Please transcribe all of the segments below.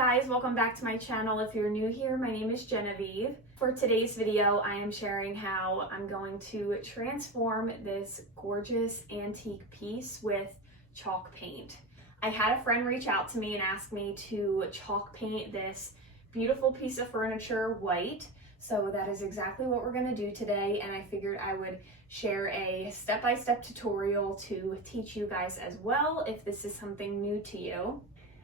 guys, welcome back to my channel. If you're new here, my name is Genevieve. For today's video, I am sharing how I'm going to transform this gorgeous antique piece with chalk paint. I had a friend reach out to me and ask me to chalk paint this beautiful piece of furniture white. So that is exactly what we're going to do today, and I figured I would share a step-by-step tutorial to teach you guys as well if this is something new to you.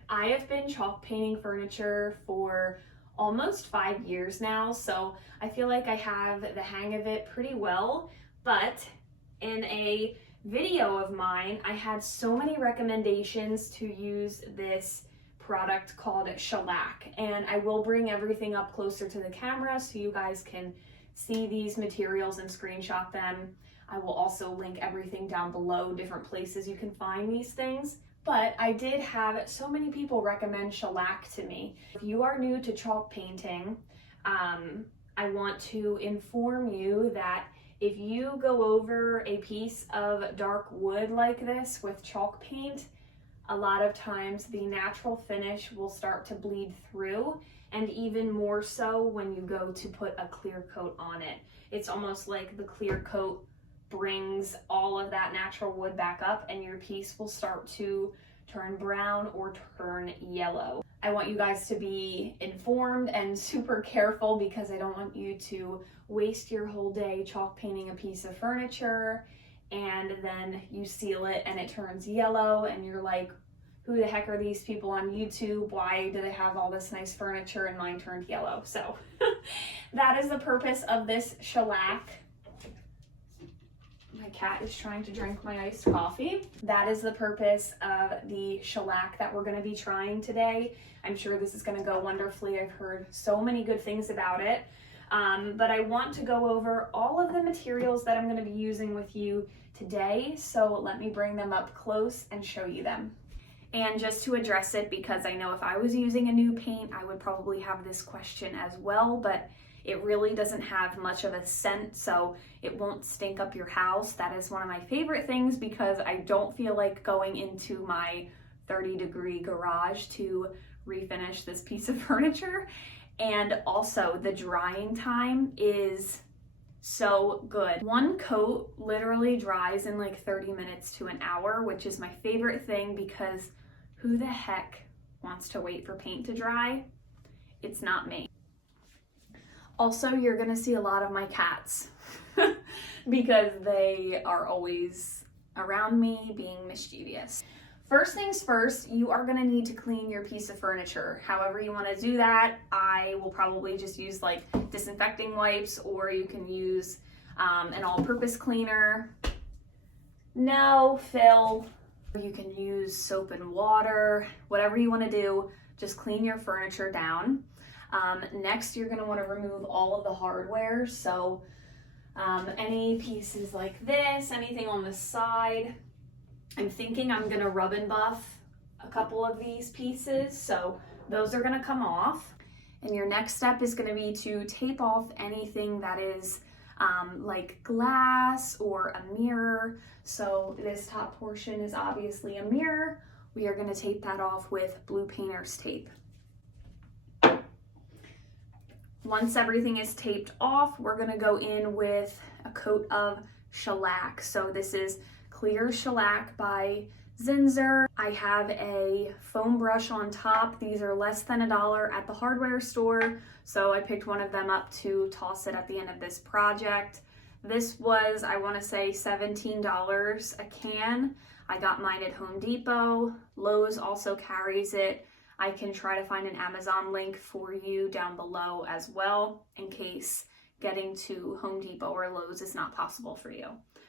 I have been chalk painting furniture for almost 5 years now, so I feel like I have the hang of it pretty well, but in a video of mine, I had so many recommendations to use this product called Shellac, and I will bring everything up closer to the camera so you guys can see these materials and screenshot them. I will also link everything down below, different places you can find these things. But I did have so many people recommend shellac to me. If you are new to chalk painting, I want to inform you that if you go over a piece of dark wood like this with chalk paint, a lot of times the natural finish will start to bleed through, and even more so when you go to put a clear coat on it. It's almost like the clear coat brings all of that natural wood back up and your piece will start to turn brown or turn yellow. I want you guys to be informed and super careful because I don't want you to waste your whole day chalk painting a piece of furniture and then you seal it and it turns yellow and you're like, who the heck are these people on YouTube? Why do they have all this nice furniture and mine turned yellow? So that is the purpose of this shellac. My cat is trying to drink my iced coffee. That is the purpose of the shellac that we're going to be trying today. I'm sure this is going to go wonderfully. I've heard so many good things about it. But I want to go over all of the materials that I'm going to be using with you today. So let me bring them up close and show you them. And just to address it, because I know if I was using a new paint, I would probably have this question as well, but it really doesn't have much of a scent, so it won't stink up your house. That is one of my favorite things because I don't feel like going into my 30-degree garage to refinish this piece of furniture. And also the drying time is so good. One coat literally dries in like 30 minutes to an hour, which is my favorite thing because who the heck wants to wait for paint to dry? It's not me. Also, you're gonna see a lot of my cats because they are always around me being mischievous. First things first, you are gonna need to clean your piece of furniture. However you wanna do that, I will probably just use like disinfecting wipes, or you can use an all-purpose cleaner. No, Phil. You can use soap and water, whatever you wanna do, just clean your furniture down. Next, you're going to want to remove all of the hardware. So any pieces like this, anything on the side. I'm thinking I'm going to rub and buff a couple of these pieces. So those are going to come off. And your next step is going to be to tape off anything that is like glass or a mirror. So this top portion is obviously a mirror. We are going to tape that off with blue painter's tape. Once everything is taped off, we're gonna go in with a coat of shellac. So this is clear shellac by Zinsser. I have a foam brush on top. These are less than $1 at the hardware store. So I picked one of them up to toss it at the end of this project. This was, I wanna say, $17 a can. I got mine at Home Depot. Lowe's also carries it. I can try to find an Amazon link for you down below as well in case getting to Home Depot or Lowe's is not possible for you.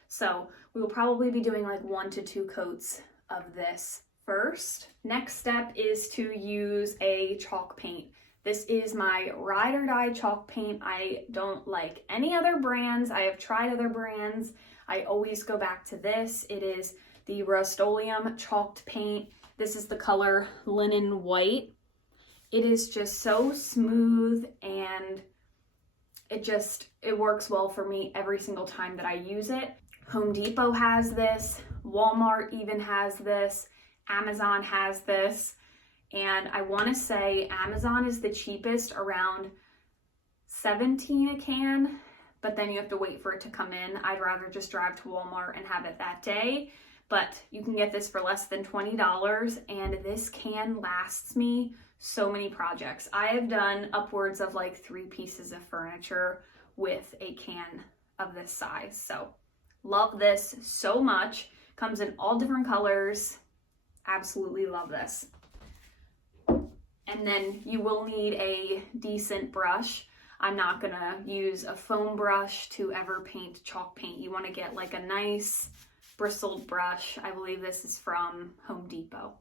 So we will probably be doing like 1 to 2 coats of this first. Next step is to use a chalk paint. This is my ride or die chalk paint. I don't like any other brands. I have tried other brands. I always go back to this. It is the Rustoleum chalked paint. This is the color Linen White. It is just so smooth and it works well for me every single time that I use it. Home Depot has this, Walmart even has this, Amazon has this, And I want to say Amazon is the cheapest, around $17 a can, but then you have to wait for it to come in. I'd rather just drive to Walmart and have it that day, but you can get this for less than $20, and this can lasts me so many projects. I have done upwards of like 3 pieces of furniture with a can of this size. So love this so much. Comes in all different colors. Absolutely love this. And then you will need a decent brush. I'm not gonna use a foam brush to ever paint chalk paint. You wanna get like a nice bristled brush. I believe this is from Home Depot.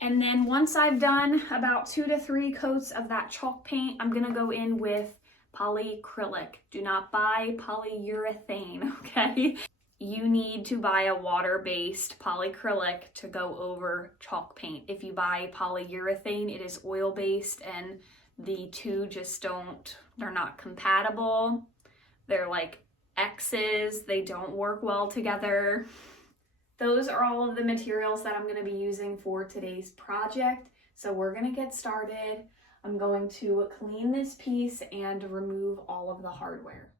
And then once I've done about 2 to 3 coats of that chalk paint, I'm gonna go in with Polycrylic. Do not buy polyurethane, okay? You need to buy a water-based polycrylic to go over chalk paint. If you buy polyurethane, it is oil-based, and the two just they're not compatible. They're like X's, they don't work well together. Those are all of the materials that I'm going to be using for today's project. So we're going to get started. I'm going to clean this piece and remove all of the hardware.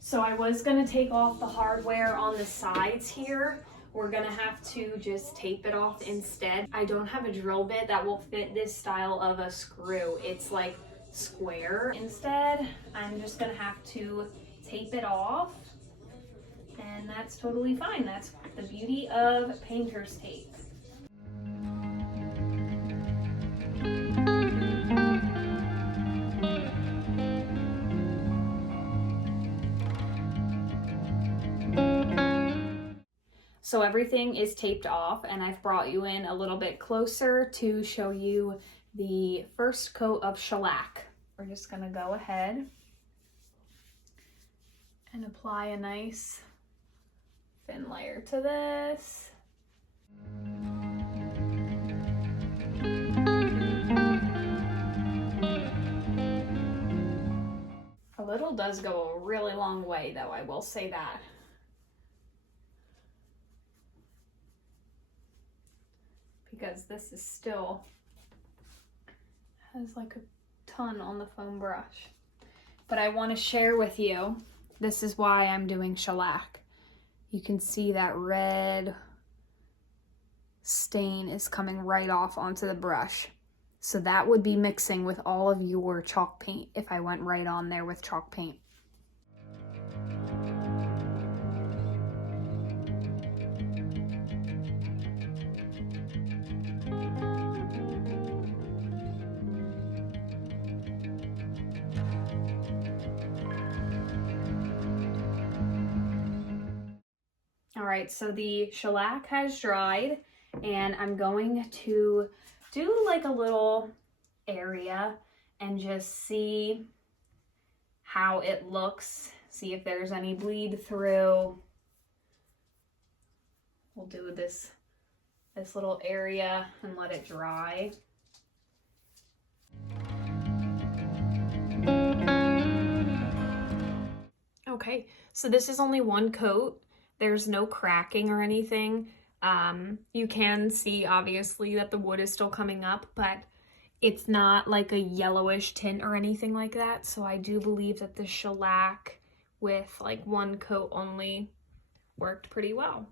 So I was going to take off the hardware on the sides here. We're going to have to just tape it off instead. I don't have a drill bit that will fit this style of a screw. It's like square. Instead, I'm just going to have to tape it off, and that's totally fine. That's the beauty of painter's tape. So everything is taped off, and I've brought you in a little bit closer to show you the first coat of shellac. We're just gonna go ahead and apply a nice thin layer to this. A little does go a really long way, though, I will say that. Because this is still has like a ton on the foam brush. But I want to share with you, this is why I'm doing shellac. You can see that red stain is coming right off onto the brush. So that would be mixing with all of your chalk paint if I went right on there with chalk paint. All right, so the shellac has dried, and I'm going to do like a little area and just see how it looks, see if there's any bleed through. We'll do this little area and let it dry. Okay, so this is only one coat. There's no cracking or anything. You can see obviously that the wood is still coming up, but it's not like a yellowish tint or anything like that. So I do believe that the shellac with like one coat only worked pretty well.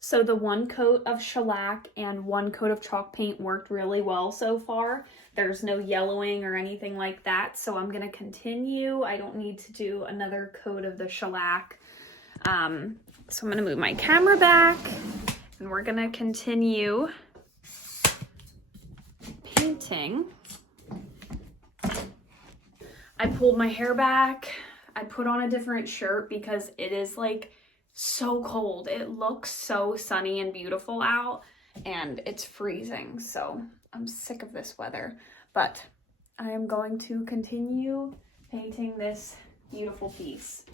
So the one coat of shellac and one coat of chalk paint worked really well so far. There's no yellowing or anything like that. So I'm gonna continue. I don't need to do another coat of the shellac. So I'm gonna move my camera back, and we're gonna continue painting. I pulled my hair back. I put on a different shirt because it is like so cold. It looks so sunny and beautiful out, and it's freezing. So I'm sick of this weather, but I am going to continue painting this beautiful piece.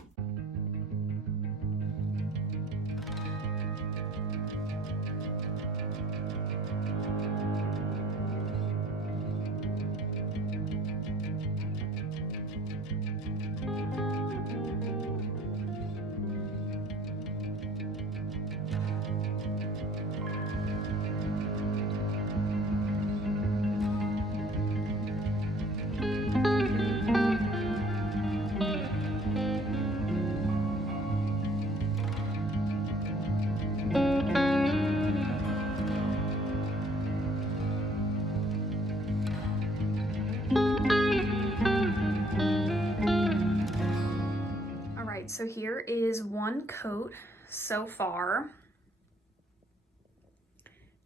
right, so here is one coat so far.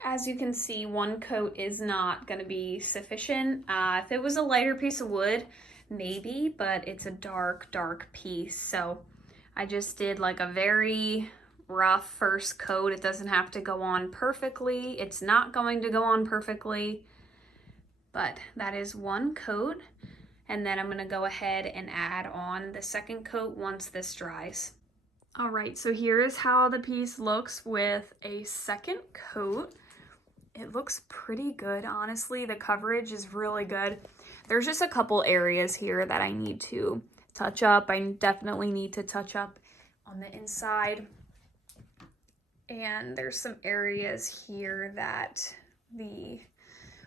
As you can see, one coat is not going to be sufficient. If it was a lighter piece of wood, maybe, but it's a dark, dark piece. So I just did like a very rough first coat. It doesn't have to go on perfectly. It's not going to go on perfectly, but that is one coat. And then I'm going to go ahead and add on the second coat once this dries. All right, so here is how the piece looks with a second coat. It looks pretty good, honestly. The coverage is really good. There's just a couple areas here that I need to touch up. I definitely need to touch up on the inside. And there's some areas here that the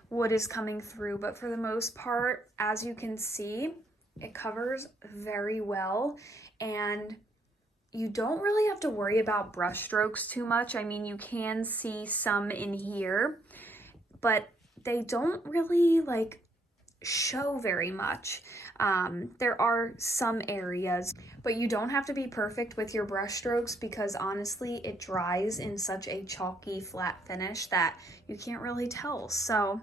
wood is coming through, but for the most part, as you can see, it covers very well, and you don't really have to worry about brush strokes too much. I mean, you can see some in here, but they don't really like show very much. There are some areas, but you don't have to be perfect with your brush strokes because honestly, it dries in such a chalky flat finish that you can't really tell. So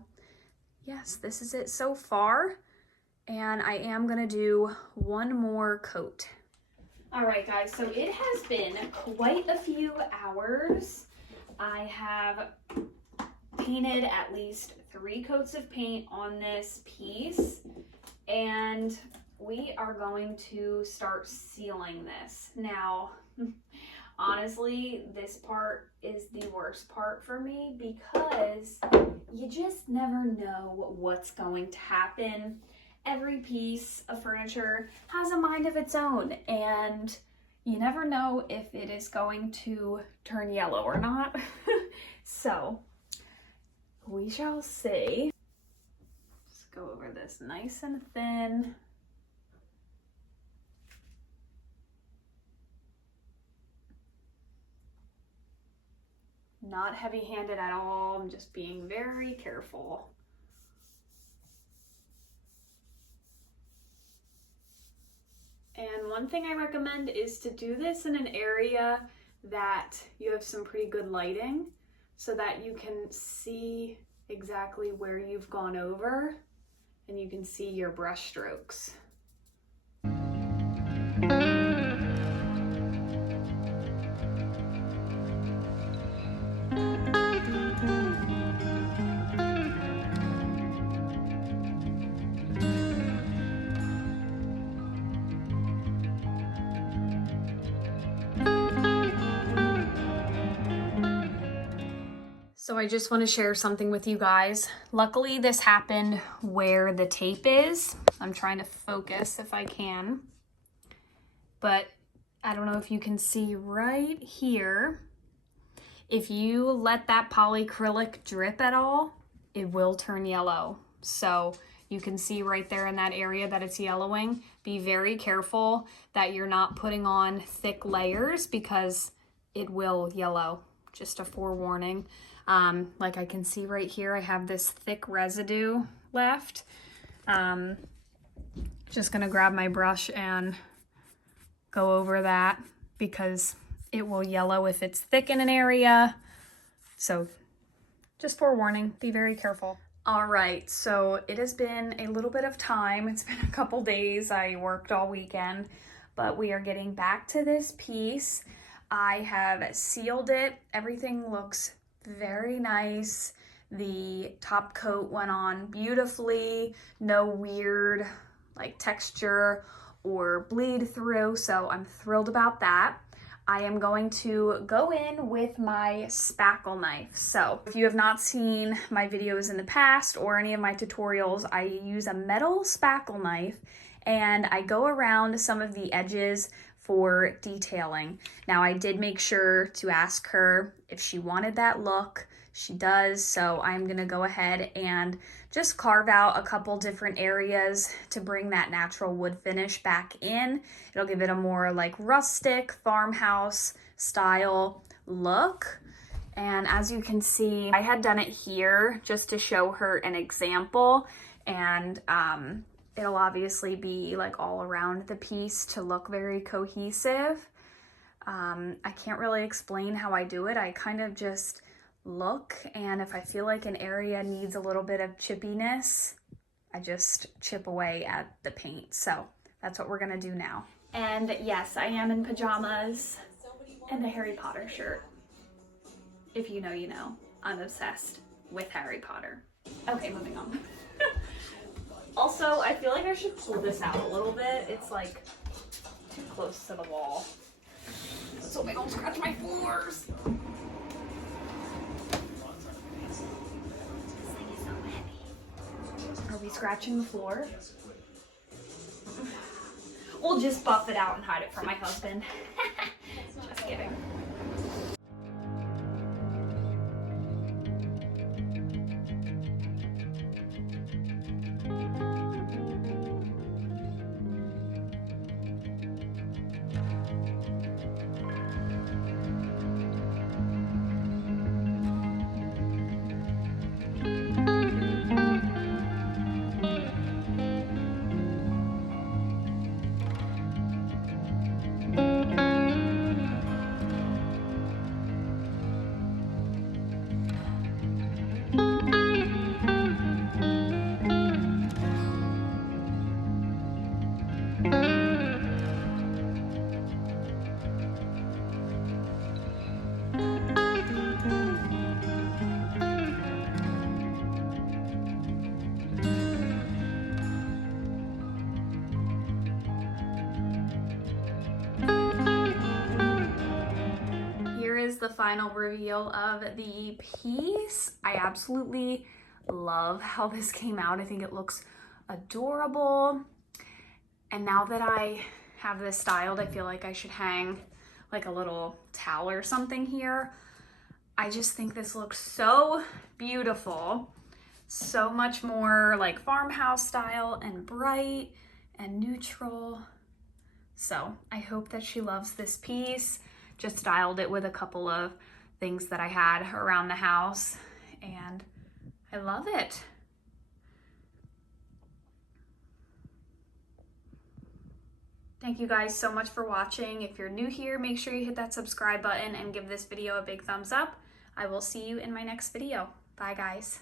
yes, this is it so far, and I am gonna do one more coat. All right, guys, so it has been quite a few hours. I have painted at least 3 coats of paint on this piece, and we are going to start sealing this. Now, honestly, this part is the worst part for me because you just never know what's going to happen. Every piece of furniture has a mind of its own, and you never know if it is going to turn yellow or not. So we shall see. Just go over this nice and thin. Not heavy-handed at all. I'm just being very careful. And one thing I recommend is to do this in an area that you have some pretty good lighting so that you can see exactly where you've gone over and you can see your brush strokes. So I just want to share something with you guys. Luckily, this happened where the tape is. I'm trying to focus if I can. But I don't know if you can see right here. If you let that polycrylic drip at all, it will turn yellow. So you can see right there in that area that it's yellowing. Be very careful that you're not putting on thick layers because it will yellow. Just a forewarning. Like I can see right here, I have this thick residue left. Just gonna grab my brush and go over that because it will yellow if it's thick in an area. So just forewarning, be very careful. All right, so it has been a little bit of time. It's been a couple days. I worked all weekend, but we are getting back to this piece. I have sealed it. Everything looks very nice. The top coat went on beautifully. No weird like texture or bleed through, so I'm thrilled about that. I am going to go in with my spackle knife. So if you have not seen my videos in the past or any of my tutorials, I use a metal spackle knife and I go around some of the edges for detailing. Now I did make sure to ask her if she wanted that look. She does, so I'm gonna go ahead and just carve out a couple different areas to bring that natural wood finish back in. It'll give it a more like rustic farmhouse style look. And as you can see, I had done it here just to show her an example, and it'll obviously be like all around the piece to look very cohesive. I can't really explain how I do it. I kind of just look, and if I feel like an area needs a little bit of chippiness, I just chip away at the paint. So that's what we're gonna do now. And yes, I am in pajamas and a Harry Potter shirt. If you know, you know. I'm obsessed with Harry Potter. Okay, moving on. Also, I feel like I should pull this out a little bit. It's like too close to the wall, so they don't scratch my floors. Are we scratching the floor? We'll just buff it out and hide it from my husband. Just kidding. Is the final reveal of the piece. I absolutely love how this came out. I think it looks adorable. And now that I have this styled, I feel like I should hang like a little towel or something here. I just think this looks so beautiful. So much more like farmhouse style and bright and neutral. So I hope that she loves this piece. Just styled it with a couple of things that I had around the house, and I love it. Thank you guys so much for watching. If you're new here, make sure you hit that subscribe button and give this video a big thumbs up. I will see you in my next video. Bye guys.